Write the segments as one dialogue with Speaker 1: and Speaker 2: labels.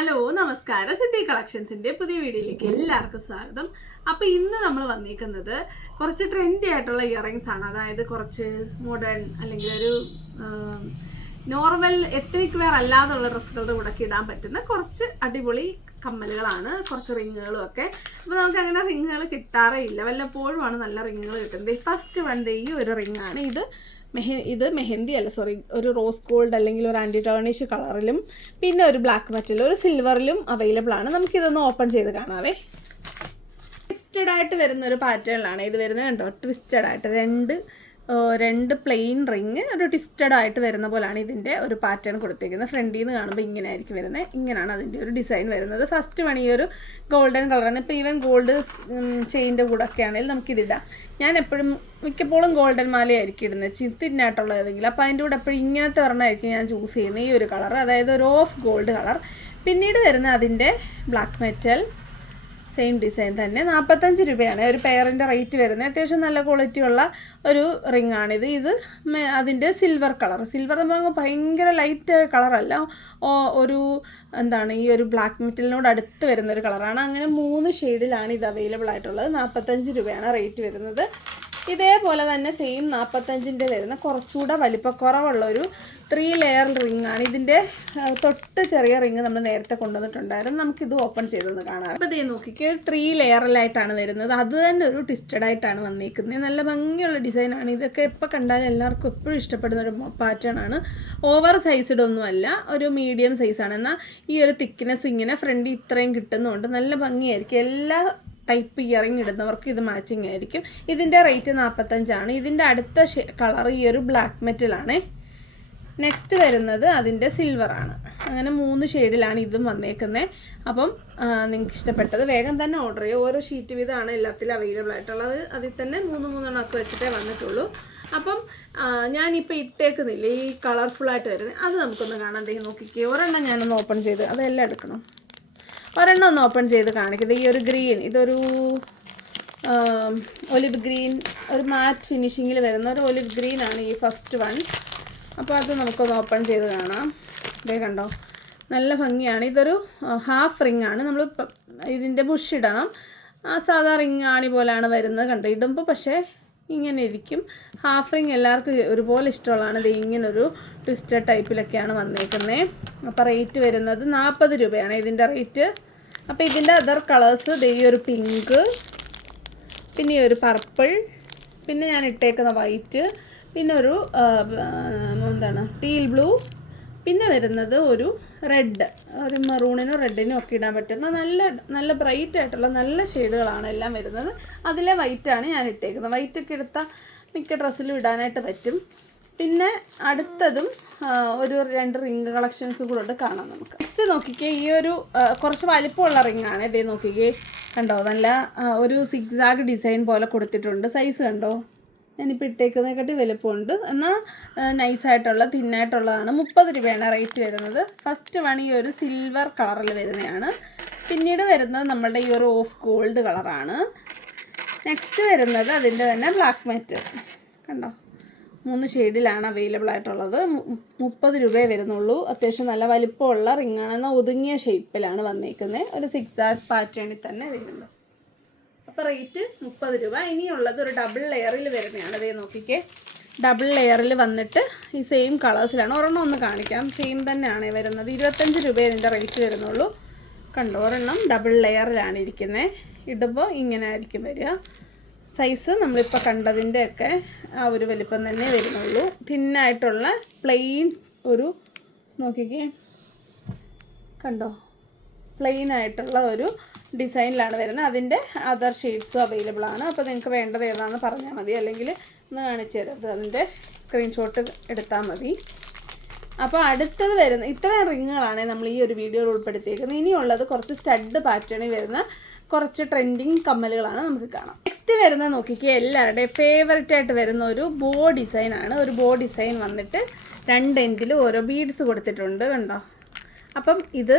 Speaker 1: Hello നമസ്കാരം. സിദ്ധി കളക്ഷൻസിന്റെ പുതിയ വീഡിയോയിലേക്ക് എല്ലാവർക്കും സ്വാഗതം. അപ്പൊ ഇന്ന് നമ്മൾ വന്നിരിക്കുന്നത് കുറച്ച് ട്രെൻഡി ആയിട്ടുള്ള ഇയറിങ്സ് ആണ്. അതായത് കുറച്ച് മോഡേൺ അല്ലെങ്കിൽ ഒരു നോർമൽ എത്നിക് വെയർ അല്ലാതുള്ള ഡ്രസ്സുകളുടെ കൂടെ ഇടാൻ പറ്റുന്ന കുറച്ച് അടിപൊളി കമ്മലുകളാണ്. കുറച്ച് റിങ്ങുകളും ഒക്കെ. അപ്പോൾ നമുക്ക് അങ്ങനെ റിങ്ങുകൾ കിട്ടാറേ ഇല്ല. വല്ലപ്പോഴുമാണ് നല്ല റിങ്ങുകൾ കിട്ടുന്നത്. ഫസ്റ്റ് വൺ ഈ ഒരു റിങ്ങാണ് ഇത് മെഹ ഇത് മെഹന്തി അല്ല സോറി ഒരു റോസ് ഗോൾഡ് അല്ലെങ്കിൽ ഒരു ആന്റി ടേണിഷ് കളറിലും പിന്നെ ഒരു ബ്ലാക്ക് മെറ്റൽ ഒരു സിൽവറിലും അവൈലബിൾ ആണ്. നമുക്കിതൊന്ന് ഓപ്പൺ ചെയ്ത് കാണാവേ. ട്വിസ്റ്റഡ് ആയിട്ട് വരുന്ന ഒരു പാറ്റേണിലാണ് ഇത് വരുന്നത് കണ്ടോ? ട്വിസ്റ്റഡ് ആയിട്ട് രണ്ട് രണ്ട് പ്ലെയിൻ റിങ് ഒരു ട്വിസ്റ്റഡ് ആയിട്ട് വരുന്ന പോലെയാണ് ഇതിന്റെ ഒരു പാറ്റേൺ കൊടുത്തിരിക്കുന്നത് ഫ്രണ്ടിൽ നിന്ന് കാണുമ്പോൾ ഇങ്ങനെ ആയിരിക്കും വരുന്നത് ഇങ്ങനെയാണ് അതിന്റെ ഒരു ഡിസൈൻ വരുന്നത്. ഫസ്റ്റ് വൺ ഈ ഒരു ഗോൾഡൻ കളറാണ് ഇപ്പോൾ ഈവൻ ഗോൾഡ് ചെയിന്റെ കൂടെ ഒക്കെ ആണെങ്കിൽ നമുക്കിതിടാം ഞാൻ എപ്പോഴും മിക്കപ്പോഴും ഗോൾഡൻ മാലയായിരിക്കും ഇടുന്നത് ചിത്തിനായിട്ടുള്ള ഏതെങ്കിലും. അപ്പോൾ അതിന്റെ കൂടെ എപ്പോഴും ഇങ്ങനത്തെ ഒരെണ്ണമായിരിക്കും ഞാൻ ചൂസ് ചെയ്യുന്നത് ഈ ഒരു കളർ അതായത് ഒരു ഓഫ് ഗോൾഡ് കളർ പിന്നീട് വരുന്ന അതിന്റെ ബ്ലാക്ക് മെറ്റൽ സെയിം ഡിസൈൻ തന്നെ. നാൽപ്പത്തഞ്ച് രൂപയാണ്. ഒരു പെയറിന്റെ റേറ്റ് വരുന്നത്. അത്യാവശ്യം നല്ല ക്വാളിറ്റി ഉള്ള ഒരു റിംഗ് ആണിത് ഇത്. അതിന്റെ സിൽവർ കളർ സിൽവർ എന്ന് പറയുമ്പോൾ ഭയങ്കര ലൈറ്റ് കളറല്ല ഒരു എന്താണ് ഈ ഒരു ബ്ലാക്ക് മെറ്റലിനോട് അടുത്ത് വരുന്ന ഒരു കളറാണ് അങ്ങനെ മൂന്ന് ഷെയ്ഡിലാണ് ഇത് അവൈലബിൾ ആയിട്ടുള്ളത്. നാൽപ്പത്തഞ്ച് രൂപയാണ് റേറ്റ് വരുന്നത്. ഇതേപോലെ തന്നെ സെയിം നാൽപ്പത്തഞ്ചിന്റെ വരുന്ന കുറച്ചുകൂടെ വലിപ്പക്കുറവുള്ള ഒരു ത്രീ ലെയർ റിംഗ് ആണ് ഇതിന്റെ തൊട്ട് ചെറിയ റിംഗ് നമ്മൾ നേരത്തെ കൊണ്ടുവന്നിട്ടുണ്ടായിരുന്നു. നമുക്കിത് ഓപ്പൺ ചെയ്തൊന്ന് കാണാം. അപ്പോൾ ഇതേ നോക്കിക്ക് ത്രീ ലെയറിലായിട്ടാണ് വരുന്നത്. അത് തന്നെ ഒരു ട്വിസ്റ്റഡ് ആയിട്ടാണ് വന്നിരിക്കുന്നത് നല്ല ഭംഗിയുള്ള ഡിസൈനാണ് ഇതൊക്കെ എപ്പോൾ കണ്ടാലും എല്ലാവർക്കും എപ്പോഴും ഇഷ്ടപ്പെടുന്ന ഒരു പാറ്റേൺ ആണ്. ഓവർ സൈസ്ഡ് ഒന്നുമല്ല ഒരു മീഡിയം സൈസാണ് എന്നാൽ ഈ ഒരു തിക്നെസ് ഇങ്ങനെ ഫ്രണ്ട് ഇത്രയും കിട്ടുന്നതുകൊണ്ട് നല്ല ഭംഗിയായിരിക്കും. എല്ലാ ടൈപ്പ് ഇയറിംഗ് ഇടുന്നവർക്ക് ഇത് മാച്ചിങ് ആയിരിക്കും. ഇതിന്റെ റേറ്റ് നാൽപ്പത്തഞ്ചാണ് ഇതിന്റെ അടുത്ത കളർ ഈ ഒരു ബ്ലാക്ക് മെറ്റലാണ് നെക്സ്റ്റ് വരുന്നത് അതിന്റെ സിൽവറാണ് അങ്ങനെ മൂന്ന് ഷെയ്ഡിലാണ് ഇതും വന്നേക്കുന്നത് അപ്പം നിങ്ങൾക്ക് ഇഷ്ടപ്പെട്ടത് വേഗം തന്നെ ഓർഡർ ചെയ്യുക ഓരോ ഷീറ്റ് വീതമാണ് എല്ലാത്തിലും അവൈലബിൾ ആയിട്ടുള്ളത്. അതിൽ തന്നെ മൂന്ന് മൂന്നെണ്ണം ഒക്കെ വെച്ചിട്ടേ വന്നിട്ടുള്ളൂ. അപ്പം ഞാനിപ്പോൾ ഇട്ടേക്കുന്നില്ലേ? ഈ കളർഫുള്ളായിട്ട് വരുന്നത്. അത് നമുക്കൊന്ന് കാണാൻ നോക്കിക്കേ. ഒരെണ്ണം ഞാനൊന്ന് ഓപ്പൺ ചെയ്ത് അതെല്ലാം എടുക്കണം. ഒരെണ്ണം ഒന്ന് ഓപ്പൺ ചെയ്ത് കാണിക്കുന്നത് ഈ ഒരു ഗ്രീൻ ഇതൊരു ഒലിവ് ഗ്രീൻ ഒരു മാറ്റ് ഫിനിഷിങ്ങിൽ വരുന്ന ഒരു ഒലിവ് ഗ്രീൻ ആണ് ഈ ഫസ്റ്റ് വൺ അപ്പോൾ അത് നമുക്കൊന്ന് ഓപ്പൺ ചെയ്ത് കാണാം. ഇതേ കണ്ടോ? നല്ല ഭംഗിയാണ്. ഇതൊരു ഹാഫ് റിംഗ് ആണ്. നമ്മൾ ഇതിന്റെ ബുഷ് ഇടണം. ആ സാധാ റിംഗ് ആണി പോലെയാണ് വരുന്നത് കണ്ടോ? ഇടുമ്പോൾ പക്ഷേ ഇങ്ങനെ ഇരിക്കും. ഹാഫ് റിംഗ് എല്ലാവർക്കും ഒരുപോലെ ഇഷ്ടമുള്ളതാണ്. ഇത് ഇങ്ങനൊരു ട്വിസ്റ്റഡ് ടൈപ്പിലൊക്കെയാണ് വന്നേക്കുന്നത് അപ്പോൾ റേറ്റ് വരുന്നത് നാൽപ്പത് രൂപയാണ്. ഇതിന്റെ റേറ്റ് അപ്പോൾ ഇതിന്റെ അതർ കളേഴ്സ് ഈ ഒരു പിങ്ക് പിന്നെ ഈ ഒരു പർപ്പിൾ പിന്നെ ഞാൻ ഇട്ടേക്കുന്ന വൈറ്റ് പിന്നെ ഒരു എന്താണ് ടീൽ ബ്ലൂ പിന്നെ വരുന്നത് ഒരു റെഡ് ഒരു മെറൂണിനും റെഡിനും ഒക്കെ ഇടാൻ പറ്റുന്ന നല്ല നല്ല ബ്രൈറ്റ് ആയിട്ടുള്ള നല്ല ഷെയ്ഡുകളാണ് എല്ലാം വരുന്നത്. അതിലെ വൈറ്റാണ് ഞാൻ ഇട്ടേക്കുന്നത്. വൈറ്റൊക്കെ എടുത്താൽ മിക്ക ഡ്രസ്സിലും ഇടാനായിട്ട് പറ്റും. പിന്നെ അടുത്തതും ഒരു രണ്ട് റിംഗ് കളക്ഷൻസും കൂടെ കാണാം നമുക്ക്. നെക്സ്റ്റ് നോക്കിക്കേ ഈ ഒരു കുറച്ച് വലിപ്പമുള്ള റിംഗാണ് ഇതേ നോക്കിക്കേ കണ്ടോ? നല്ല ഒരു സിക്സാഗ് ഡിസൈൻ പോലെ കൊടുത്തിട്ടുണ്ട്. സൈസ് കണ്ടോ? ഞാനിപ്പോൾ ഇട്ടേക്കുന്നതിനെക്കാട്ടി വലുപ്പമുണ്ട്. എന്നാൽ നൈസായിട്ടുള്ള തിന്നായിട്ടുള്ളതാണ് മുപ്പത് രൂപയാണ് റേറ്റ് വരുന്നത്. ഫസ്റ്റ് വൺ ഈ ഒരു സിൽവർ കളറിൽ വരുന്നതാണ്. പിന്നീട് വരുന്നത് നമ്മളുടെ ഈ ഒരു ഓഫ് ഗോൾഡ് കളറാണ് നെക്സ്റ്റ് വരുന്നത് അതിന്റെ തന്നെ ബ്ലാക്ക് മെറ്റൽ കണ്ടോ? മൂന്ന് ഷെയ്ഡിലാണ് അവൈലബിൾ ആയിട്ടുള്ളത്. മുപ്പത് രൂപയെ വരുന്നുള്ളൂ. അത്യാവശ്യം നല്ല വലിപ്പമുള്ള റിങ്ങാണ് എന്നാൽ ഒതുങ്ങിയ ഷേപ്പിലാണ് വന്നേക്കുന്നത് ഒരു സിക്സ് ആക്ക് പാറ്റേണിൽ തന്നെ വരുന്നുണ്ട് അപ്പോൾ റേറ്റ് മുപ്പത് രൂപ. ഇനിയുള്ളത് ഒരു ഡബിൾ ലെയറിൽ വരുന്നതാണ്. അതേ നോക്കിക്കേ. ഡബിൾ ലെയറിൽ വന്നിട്ട് ഈ സെയിം കളേഴ്സിലാണ് ഒരെണ്ണം ഒന്ന് കാണിക്കാം. സെയിം തന്നെയാണ് വരുന്നത്. ഇരുപത്തഞ്ച് രൂപ ഇതിന്റെ റേറ്റ് വരുന്നുള്ളൂ. കണ്ടോ? ഒരെണ്ണം ഡബിൾ ലെയറിലാണ് ഇരിക്കുന്നത് ഇടുമ്പോൾ ഇങ്ങനെ ആയിരിക്കും വരിക. സൈസ് നമ്മളിപ്പോൾ കണ്ടതിന്റെ ഒക്കെ ആ ഒരു വലിപ്പം തന്നെ വരുന്നുള്ളൂ. തിന്നായിട്ടുള്ള പ്ലെയിൻ ഒരു നോക്കിക്കേ. കണ്ടോ? പ്ലെയിൻ ആയിട്ടുള്ള ഒരു ഡിസൈനിലാണ് വരുന്നത്. അതിന്റെ അതർ ഷെയ്ഡ്സും അവൈലബിൾ ആണ്. അപ്പോൾ നിങ്ങൾക്ക് വേണ്ടത് ഏതാണെന്ന് പറഞ്ഞാൽ മതി. അല്ലെങ്കിൽ ഒന്ന് കാണിച്ചു തരാം. അതിന്റെ സ്ക്രീൻഷോട്ട് എടുത്താൽ മതി. അപ്പോൾ അടുത്തത് വരുന്ന ഇത്രയും റിങ്ങുകളാണ് നമ്മൾ ഈ ഒരു വീഡിയോയിൽ ഉൾപ്പെടുത്തിയിരിക്കുന്നത് ഇനിയുള്ളത് കുറച്ച് സ്റ്റഡ് പാറ്റേണിൽ വരുന്ന കുറച്ച് ട്രെൻഡിങ് കമ്മലുകളാണ് നമുക്ക് കാണാം. നെക്സ്റ്റ് വരുന്ന നോക്കിക്കുക എല്ലാവരുടെയും ഫേവററ്റ് ആയിട്ട് വരുന്ന ഒരു ബോ ഡിസൈൻ ആണ്. ഒരു ബോ ഡിസൈൻ വന്നിട്ട് രണ്ട് എൻഡിൽ ഓരോ ബീഡ്സ് കൊടുത്തിട്ടുണ്ട് കണ്ടോ? അപ്പം ഇത്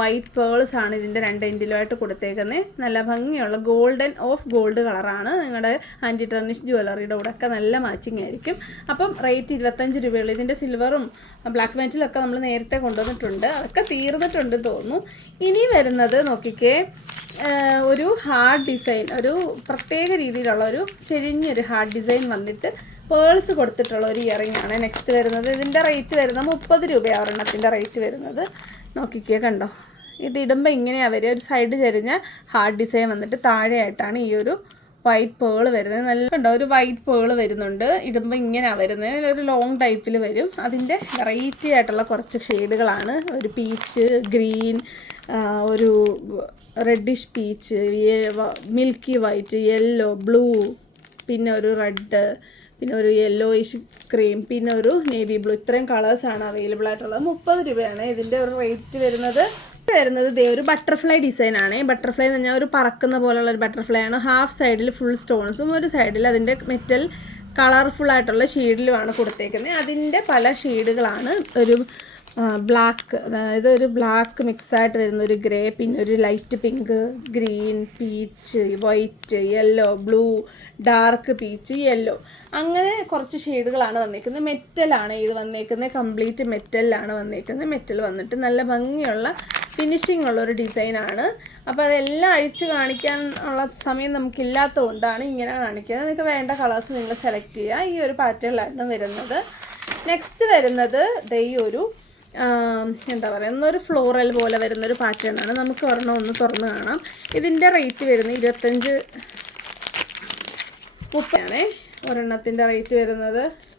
Speaker 1: വൈറ്റ് പേൾസ് ആണ് ഇതിന്റെ രണ്ട് എൻഡിലുമായിട്ട് കൊടുത്തേക്കുന്നത് നല്ല ഭംഗിയുള്ള ഗോൾഡൻ ഓഫ് ഗോൾഡ് കളറാണ് നിങ്ങളുടെ ആന്റി ടെർണിഷ് ജ്വല്ലറിയുടെ കൂടെ ഒക്കെ നല്ല മാച്ചിങ് ആയിരിക്കും. അപ്പം റേറ്റ് ഇരുപത്തഞ്ച് രൂപയുള്ളൂ. ഇതിന്റെ സിൽവറും ബ്ലാക്ക് മെറ്റലൊക്കെ നമ്മൾ നേരത്തെ കൊണ്ടുവന്നിട്ടുണ്ട്. അതൊക്കെ തീർന്നിട്ടുണ്ട് തോന്നുന്നു. ഇനി വരുന്നത് നോക്കിക്കേ ഒരു ഹാർഡ് ഡിസൈൻ ഒരു പ്രത്യേക രീതിയിലുള്ള ഒരു ചെരിഞ്ഞൊരു ഹാർഡ് ഡിസൈൻ വന്നിട്ട് പേൾസ് കൊടുത്തിട്ടുള്ള ഒരു ഇയറിംഗ് ആണ് നെക്സ്റ്റ് വരുന്നത്. ഇതിന്റെ റേറ്റ് വരുന്നത് മുപ്പത് രൂപയാണ് ഒരെണ്ണത്തിന്റെ റേറ്റ് വരുന്നത്. നോക്കിക്കേ കണ്ടോ? ഇത് ഇടുമ്പോൾ ഇങ്ങനെയാണ് വരിക. ഒരു സൈഡ് ചെരിഞ്ഞ ഹാർഡ് ഡിസൈൻ വന്നിട്ട് താഴെയായിട്ടാണ് ഈ ഒരു വൈറ്റ് പേൾ വരുന്നത്. നല്ല ഉണ്ടോ ഒരു വൈറ്റ് പേൾ വരുന്നുണ്ട്. ഇടുമ്പോൾ ഇങ്ങനെയാണ് വരുന്നത്. ഒരു ലോങ് ടൈപ്പിൽ വരും. അതിന്റെ വെറൈറ്റി ആയിട്ടുള്ള കുറച്ച് ഷെയ്ഡുകളാണ് ഒരു പീച്ച് ഗ്രീൻ ഒരു reddish peach milky white yellow blue പിന്നെ ഒരു റെഡ് പിന്നെ ഒരു യെല്ലോയിഷ് ക്രീം പിന്നെ ഒരു നേവി ബ്ലൂ ഇത്രയും കളേഴ്സാണ് അവൈലബിൾ ആയിട്ടുള്ളത്. മുപ്പത് രൂപയാണ് ഇതിന്റെ ഒരു റേറ്റ് വരുന്നത്. വരുന്നത് ദേ ഒരു ബട്ടർഫ്ലൈ ഡിസൈൻ ആണ്. ബട്ടർഫ്ലൈ എന്ന് പറഞ്ഞാൽ ഒരു പറക്കുന്ന പോലുള്ള ഒരു ബട്ടർഫ്ലൈ ആണ്. ഹാഫ് സൈഡിൽ ഫുൾ സ്റ്റോൺസും ഒരു സൈഡിൽ അതിന്റെ മെറ്റൽ കളർഫുൾ ആയിട്ടുള്ള ഷെയ്ഡിലുമാണ് കൊടുത്തേക്കുന്നത്. അതിന്റെ പല ഷീഡുകളാണ് ഒരു ബ്ലാക്ക് അതായത് ഒരു ബ്ലാക്ക് മിക്സായിട്ട് വരുന്ന ഒരു ഗ്രേ പിന്നെ ഒരു light pink green peach white yellow blue dark peach yellow അങ്ങനെ കുറച്ച് ഷെയ്ഡുകളാണ് വന്നേക്കുന്നത്. മെറ്റലാണ് ഇത് വന്നേക്കുന്നത്. കംപ്ലീറ്റ് മെറ്റലിലാണ് വന്നേക്കുന്നത്. മെറ്റൽ വന്നിട്ട് നല്ല ഭംഗിയുള്ള ഫിനിഷിംഗ് ഉള്ള ഒരു ഡിസൈനാണ് അപ്പോൾ അതെല്ലാം അഴിച്ച് കാണിക്കാൻ ഉള്ള സമയം നമുക്കില്ലാത്തതുകൊണ്ടാണ് ഇങ്ങനെ കാണിക്കുന്നത്. നിങ്ങൾക്ക് വേണ്ട കളേഴ്സ് നിങ്ങൾ സെലക്ട് ചെയ്യുക. ഈ ഒരു പാറ്റേണിലായിരുന്നു വരുന്നത്. നെക്സ്റ്റ് വരുന്നത് ദൈ ഒരു എന്താ പറയുക ഒരു ഫ്ലോറൽ പോലെ വരുന്നൊരു പാറ്റേൺ ആണ്. നമുക്ക് ഒരെണ്ണം ഒന്ന് തുറന്ന് കാണാം. ഇതിന്റെ റേറ്റ് വരുന്നത് ഇരുപത്തഞ്ച് മുപ്പതാണേ ഒരെണ്ണത്തിന്റെ റേറ്റ് വരുന്നത്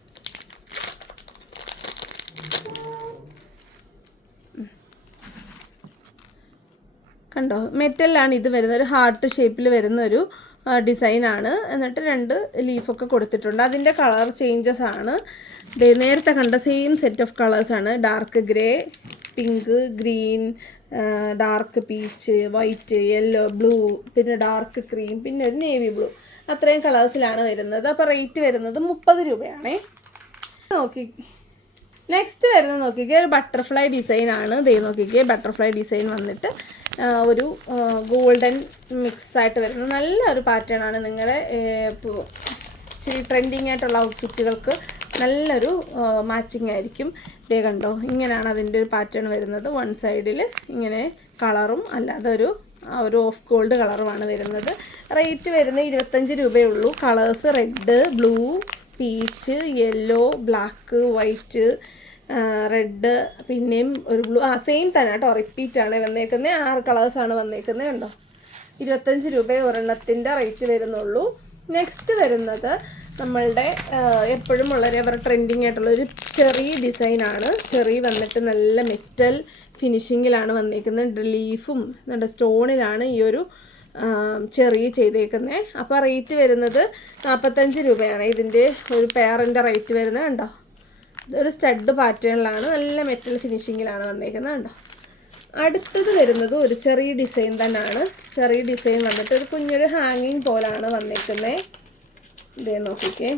Speaker 1: കണ്ടോ? മെറ്റലിലാണ് ഇത് വരുന്നത്. ഒരു ഹാർട്ട് ഷേപ്പിൽ വരുന്ന ഒരു ഡിസൈനാണ്. എന്നിട്ട് രണ്ട് ലീഫൊക്കെ കൊടുത്തിട്ടുണ്ട്. അതിന്റെ കളർ ചേഞ്ചസ് ആണ്. നേരത്തെ കണ്ട സെയിം സെറ്റ് ഓഫ് കളേഴ്സാണ് dark grey pink green dark peach white yellow blue പിന്നെ ഡാർക്ക് ക്രീം പിന്നെ ഒരു നേവി ബ്ലൂ. അത്രയും കളേഴ്സിലാണ് വരുന്നത്. അപ്പോൾ റേറ്റ് വരുന്നത് മുപ്പത് രൂപയാണേ. നോക്കി. നെക്സ്റ്റ് വരുന്നത് നോക്കിക്കേ. ഒരു ബട്ടർഫ്ലൈ ഡിസൈനാണ്. ദേ നോക്കിക്കേ. ബട്ടർഫ്ലൈ ഡിസൈൻ വന്നിട്ട് ഒരു ഗോൾഡൻ മിക്സ് ആയിട്ട് വരുന്ന നല്ല ഒരു പാറ്റേൺ ആണ് നിങ്ങളുടെ ഇച്ചിരി ട്രെൻഡിങ് ആയിട്ടുള്ള ഔട്ട്ഫിറ്റുകൾക്ക് നല്ലൊരു മാച്ചിങ് ആയിരിക്കും. ദേ കണ്ടോ ഇങ്ങനെയാണ് അതിന്റെ ഒരു പാറ്റേൺ വരുന്നത്. വൺ സൈഡിൽ ഇങ്ങനെ കളറും അല്ലാതെ ഒരു ഒരു ഓഫ് ഗോൾഡ് കളറുമാണ് വരുന്നത്. റേറ്റ് വരുന്നത് ഇരുപത്തഞ്ച് രൂപയേ ഉള്ളൂ. Colours red blue peach yellow black white red പിന്നെയും ഒരു ബ്ലൂ. ആ സെയിം തന്നെ കേട്ടോ. റിപ്പീറ്റ് ആണ് വന്നേക്കുന്നത് ആറ് കളേഴ്സാണ് വന്നേക്കുന്നത് കണ്ടോ? ഇരുപത്തഞ്ച് രൂപ ഒരെണ്ണത്തിന്റെ റേറ്റ് വരുന്നുള്ളൂ. നെക്സ്റ്റ് വരുന്നത് നമ്മളുടെ എപ്പോഴും വളരെ അവർ ട്രെൻഡിങ് ആയിട്ടുള്ള ഒരു ചെറിയ ഡിസൈനാണ് ചെറിയ വന്നിട്ട് നല്ല മെറ്റൽ ഫിനിഷിങ്ങിലാണ് വന്നേക്കുന്നത് ലീഫും നമ്മുടെ സ്റ്റോണിലാണ് ഈ ഒരു ചെറിയ ചെയ്തേക്കുന്നത് അപ്പോൾ റേറ്റ് വരുന്നത് നാൽപ്പത്തഞ്ച് രൂപയാണ്. ഇതിന്റെ ഒരു പെയറിന്റെ റേറ്റ് വരുന്നത് കണ്ടോ? ഇതൊരു സ്റ്റഡ് പാറ്റേണിലാണ് നല്ല മെറ്റൽ ഫിനിഷിങ്ങിലാണ് വന്നേക്കുന്നത് കണ്ടോ. അടുത്തത് വരുന്നത് ഒരു ചെറിയ ഡിസൈൻ തന്നെയാണ്. ചെറിയ ഡിസൈൻ വന്നിട്ട് ഒരു കുഞ്ഞൊരു ഹാങ്ങിങ് പോലാണ് വന്നേക്കുന്നത് ഇതേ നോക്കിക്കേ.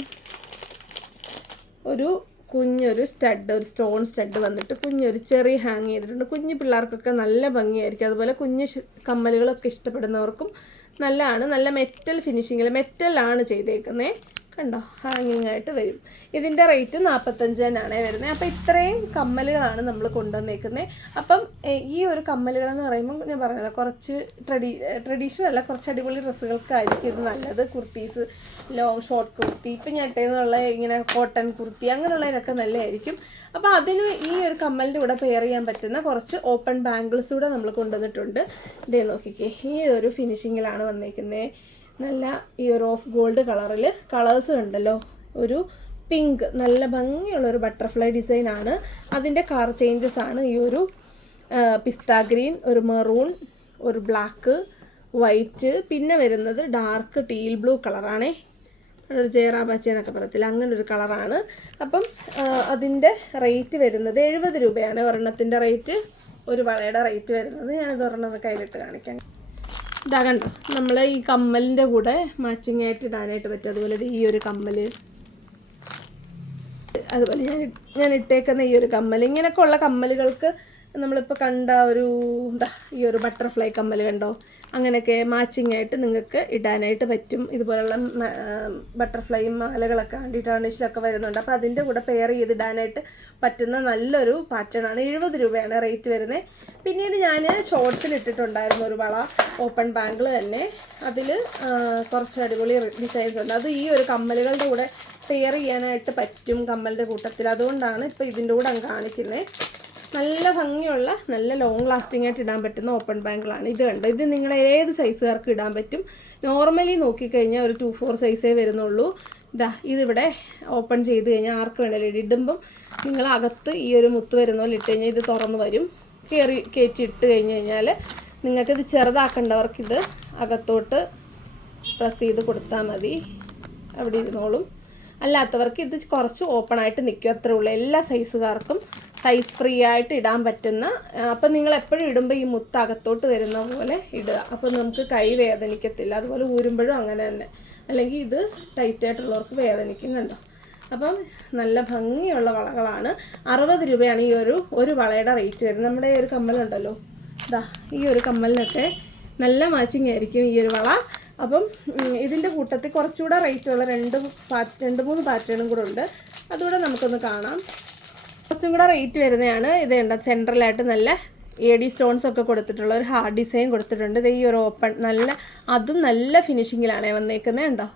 Speaker 1: ഒരു കുഞ്ഞൊരു സ്റ്റഡ് ഒരു സ്റ്റോൺ സ്റ്റഡ് വന്നിട്ട് കുഞ്ഞൊരു ചെറിയ ഹാങ് ചെയ്തിട്ടുണ്ട്. കുഞ്ഞു പിള്ളേർക്കൊക്കെ നല്ല ഭംഗിയായിരിക്കും. അതുപോലെ കുഞ്ഞ് കമ്മലുകളൊക്കെ ഇഷ്ടപ്പെടുന്നവർക്കും നല്ലതാണ്. നല്ല മെറ്റൽ ഫിനിഷിങ്ങിൽ മെറ്റലാണ് ചെയ്തേക്കുന്നത് കണ്ടോ? ഹാങ്ങിങ് ആയിട്ട് വരും. ഇതിന്റെ റേറ്റ് നാൽപ്പത്തഞ്ച് തന്നെയാണ് വരുന്നത് അപ്പോൾ ഇത്രയും കമ്മലുകളാണ് നമ്മൾ കൊണ്ടുവന്നേക്കുന്നത് അപ്പം ഈ ഒരു കമ്മലുകൾ എന്ന് പറയുമ്പോൾ ഞാൻ പറഞ്ഞത് കുറച്ച് ട്രഡി ട്രഡീഷണൽ അല്ല കുറച്ച് അടിപൊളി ഡ്രസ്സുകൾക്കായിരിക്കും ഇത് നല്ലത്. കുർത്തീസ് ലോങ് ഷോർട്ട് കുർത്തി ഇപ്പം ഞെട്ടേന്നുള്ള ഇങ്ങനെ കോട്ടൺ കുർത്തി അങ്ങനെയുള്ളതിനൊക്കെ നല്ലതായിരിക്കും. അപ്പോൾ അതിന് ഈ ഒരു കമ്മലിന്റെ കൂടെ പെയർ ചെയ്യാൻ പറ്റുന്ന കുറച്ച് ഓപ്പൺ ബാംഗിൾസ് കൂടെ നമ്മൾ കൊണ്ടുവന്നിട്ടുണ്ട്. ഇതേ നോക്കിക്കേ ഈ ഒരു ഫിനിഷിങ്ങിലാണ് വന്നേക്കുന്നത് നല്ല ഇയർ ഓഫ് ഗോൾഡ് കളറിൽ കളേഴ്സ് ഉണ്ടല്ലോ. ഒരു പിങ്ക് നല്ല ഭംഗിയുള്ള ഒരു ബട്ടർഫ്ലൈ ഡിസൈൻ ആണ്. അതിന്റെ കളർ ചേഞ്ചസ് ആണ് ഈ ഒരു പിസ്ത ഗ്രീൻ ഒരു മെറൂൺ ഒരു ബ്ലാക്ക് വൈറ്റ് പിന്നെ വരുന്നത് ഡാർക്ക് ടീൽ ബ്ലൂ കളറാണേ ഒരു ജയറാ ബച്ച എന്നൊക്കെ പറയത്തില്ല അങ്ങനെ ഒരു കളറാണ് അപ്പം അതിന്റെ റേറ്റ് വരുന്നത് എഴുപത് രൂപയാണ്. ഒരെണ്ണത്തിന്റെ റേറ്റ് ഒരു വളയുടെ റേറ്റ് വരുന്നത്. ഞാനത് ഒരെണ്ണം കയ്യിലിട്ട് കാണിക്കാം. ഇതാ കണ്ടോ? നമ്മൾ ഈ കമ്മലിന്റെ കൂടെ മാച്ചിങ് ആയിട്ട് ഇടാനായിട്ട് പറ്റും. അതുപോലെ ഈ ഒരു കമ്മൽ അതുപോലെ ഞാൻ ഞാൻ ഇട്ടേക്കുന്ന ഈ ഒരു കമ്മൽ ഇങ്ങനെയൊക്കെ ഉള്ള കമ്മലുകൾക്ക് നമ്മളിപ്പോൾ കണ്ട ഒരു എന്താ ഈ ഒരു ബട്ടർഫ്ലൈ കമ്മൽ കണ്ടോ? അങ്ങനെയൊക്കെ മാച്ചിങ് ആയിട്ട് നിങ്ങൾക്ക് ഇടാനായിട്ട് പറ്റും. ഇതുപോലുള്ള ബട്ടർഫ്ലൈയും മാലകളൊക്കെ ആന്റി ടേണിഷിലൊക്കെ വരുന്നുണ്ട്. അപ്പോൾ അതിന്റെ കൂടെ പെയർ ചെയ്ത് ഇടാനായിട്ട് പറ്റുന്ന നല്ലൊരു പാറ്റേണാണ് എഴുപത് രൂപയാണ് റേറ്റ് വരുന്നത് പിന്നീട് ഞാൻ ഷോർട്സിൽ ഇട്ടിട്ടുണ്ടായിരുന്നു ഒരു വള ഓപ്പൺ ബാങ്കിൾ തന്നെ. അതിൽ കുറച്ച് അടിപൊളി ഡിസൈൻസ് ഉണ്ട്. അത് ഈ ഒരു കമ്മലുകളുടെ കൂടെ പെയർ ചെയ്യാനായിട്ട് പറ്റും കമ്മലിന്റെ കൂട്ടത്തിൽ. അതുകൊണ്ടാണ് ഇപ്പോൾ ഇതിന്റെ കൂടെ അങ്ങ് കാണിക്കുന്നത് നല്ല ഭംഗിയുള്ള നല്ല ലോങ് ലാസ്റ്റിംഗ് ആയിട്ട് ഇടാൻ പറ്റുന്ന ഓപ്പൺ ബാങ്കിളാണ് ഇത് കണ്ടത് ഇത് നിങ്ങൾ ഏത് സൈസുകാർക്ക് ഇടാൻ പറ്റും? നോർമലി നോക്കിക്കഴിഞ്ഞാൽ ഒരു ടു ഫോർ സൈസേ വരുന്നുള്ളൂ. ഇതാ ഇതിവിടെ ഓപ്പൺ ചെയ്ത് കഴിഞ്ഞാൽ ആർക്ക് വേണേലും ഇടും. ഇടുമ്പം നിങ്ങൾ അകത്ത് ഈ ഒരു മുത്ത് വരുന്ന പോലെ ഇട്ട് കഴിഞ്ഞാൽ ഇത് തുറന്ന് വരും. കയറി കയറ്റി ഇട്ട് കഴിഞ്ഞ് കഴിഞ്ഞാൽ നിങ്ങൾക്കിത് ചെറുതാക്കേണ്ടവർക്കിത് അകത്തോട്ട് പ്രസ് ചെയ്ത് കൊടുത്താൽ മതി. അവിടെ ഇരുന്നോളും. അല്ലാത്തവർക്ക് ഇത് കുറച്ച് ഓപ്പൺ ആയിട്ട് നിൽക്കും. അത്രേ ഉള്ളൂ. എല്ലാ സൈസുകാർക്കും സൈസ് ഫ്രീ ആയിട്ട് ഇടാൻ പറ്റുന്ന അപ്പം നിങ്ങൾ എപ്പോഴും ഇടുമ്പോൾ ഈ മുത്ത് അകത്തോട്ട് വരുന്ന പോലെ ഇടുക. അപ്പോൾ നമുക്ക് കൈ വേദനിക്കത്തില്ല. അതുപോലെ ഊരുമ്പോഴും അങ്ങനെ തന്നെ. അല്ലെങ്കിൽ ഇത് ടൈറ്റ് ആയിട്ടുള്ളവർക്ക് വേദനിക്കും കണ്ടോ? അപ്പം നല്ല ഭംഗിയുള്ള വളകളാണ്. അറുപത് രൂപയാണ് ഈ ഒരു ഒരു വളയുടെ റേറ്റ് വരുന്നത്. നമ്മുടെ ഈ ഒരു കമ്മലുണ്ടല്ലോ. ഇതാ ഈ ഒരു കമ്മലിനൊക്കെ നല്ല മാച്ചിങ് ആയിരിക്കും ഈ ഒരു വള. അപ്പം ഇതിന്റെ കൂട്ടത്തിൽ കുറച്ചുകൂടെ റേറ്റുള്ള രണ്ട് പാറ്റ് രണ്ട് മൂന്ന് പാറ്റേണും കൂടെ ഉണ്ട്. അതുകൂടെ നമുക്കൊന്ന് കാണാം. കുറച്ചും കൂടെ റേറ്റ് വരുന്നതാണ്. ഇത് ഉണ്ട് സെൻട്രലായിട്ട് നല്ല എ ഡി സ്റ്റോൺസ് ഒക്കെ കൊടുത്തിട്ടുള്ള ഒരു ഹാർഡ് ഡിസൈൻ കൊടുത്തിട്ടുണ്ട്. ഇത് ഈ ഒരു ഓപ്പൺ നല്ല അതും നല്ല ഫിനിഷിങ്ങിലാണ് വന്നേക്കുന്നത് ഉണ്ടോ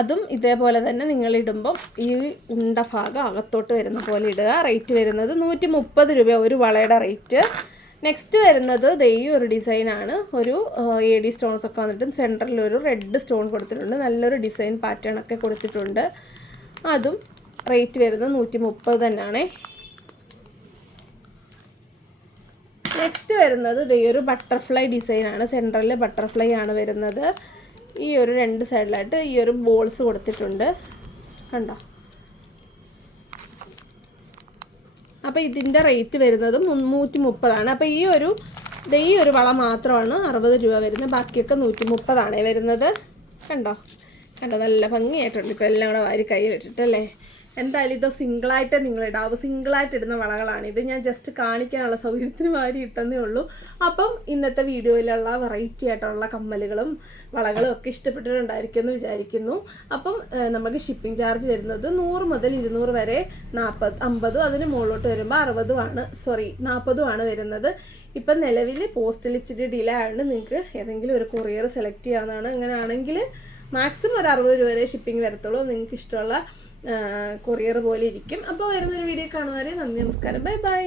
Speaker 1: അതും ഇതേപോലെ തന്നെ നിങ്ങൾ ഇടുമ്പം ഈ ഉണ്ട ഭാഗം അകത്തോട്ട് വരുന്ന പോലെ ഇടുക. റേറ്റ് വരുന്നത് നൂറ്റി മുപ്പത് രൂപ ഒരു വളയുടെ റേറ്റ് നെക്സ്റ്റ് വരുന്നത് ദേ ഒരു ഡിസൈനാണ് ഒരു എ ഡി സ്റ്റോൺസ് ഒക്കെ വന്നിട്ടും സെന്ററിൽ ഒരു റെഡ് സ്റ്റോൺ കൊടുത്തിട്ടുണ്ട്. നല്ലൊരു ഡിസൈൻ പാറ്റേൺ ഒക്കെ കൊടുത്തിട്ടുണ്ട്. അതും റേറ്റ് വരുന്നത് നൂറ്റി മുപ്പത് തന്നെയാണേ. നെക്സ്റ്റ് വരുന്നത് ദേ ഒരു ബട്ടർഫ്ലൈ ഡിസൈനാണ് സെന്ററിൽ ബട്ടർഫ്ലൈ ആണ് വരുന്നത്. ഈ ഒരു രണ്ട് സൈഡിലായിട്ട് ഈ ഒരു ബോൾസ് കൊടുത്തിട്ടുണ്ട്. കണ്ടോ? അപ്പോൾ ഇതിന്റെ റേറ്റ് വരുന്നത് മുന്നൂറ്റി മുപ്പതാണ് അപ്പോൾ ഈ ഒരു ഈ ഒരു വള മാത്രമാണ് അറുപത് രൂപ വരുന്നത്. ബാക്കിയൊക്കെ നൂറ്റി മുപ്പതാണേ വരുന്നത്. കണ്ടോ? കണ്ടോ? നല്ല ഭംഗിയായിട്ടുണ്ട്. ഇപ്പോൾ എല്ലാം കൂടെ വാരി കയ്യിലിട്ടിട്ടല്ലേ? എന്തായാലും ഇത് സിംഗിളായിട്ട് നിങ്ങൾ ഇടാവും സിംഗിളായിട്ട് ഇടുന്ന വളകളാണ്. ഇത് ഞാൻ ജസ്റ്റ് കാണിക്കാനുള്ള സൗകര്യത്തിന് മാതിരി ഇട്ടെന്നേ ഉള്ളൂ. അപ്പം ഇന്നത്തെ വീഡിയോയിലുള്ള വെറൈറ്റി ആയിട്ടുള്ള കമ്മലുകളും വളകളും ഒക്കെ ഇഷ്ടപ്പെട്ടിട്ടുണ്ടായിരിക്കും എന്ന് വിചാരിക്കുന്നു. അപ്പം നമുക്ക് ഷിപ്പിംഗ് ചാർജ് വരുന്നത് നൂറ് മുതൽ ഇരുന്നൂറ് വരെ നാൽപ്പത് അമ്പത് അതിന് മുകളിലോട്ട് വരുമ്പോൾ അറുപതുമാണ് സോറി നാൽപ്പതുമാണ് വരുന്നത്. ഇപ്പം നിലവിൽ പോസ്റ്റിൽ ഇച്ചിരി ഡിലേ ആയതുകൊണ്ട് നിങ്ങൾക്ക് ഏതെങ്കിലും ഒരു കൊറിയർ സെലക്ട് ചെയ്യാവുന്നതാണ്. അങ്ങനെയാണെങ്കിൽ മാക്സിമം ഒരു അറുപത് രൂപ വരെ ഷിപ്പിംഗ് വരത്തുള്ളൂ. നിങ്ങൾക്ക് ഇഷ്ടമുള്ള കൊറിയർ പോലെ ഇരിക്കും. അപ്പോൾ വരുന്നൊരു വീഡിയോ കാണുന്നവരെ നന്ദി നമസ്കാരം. Bye bye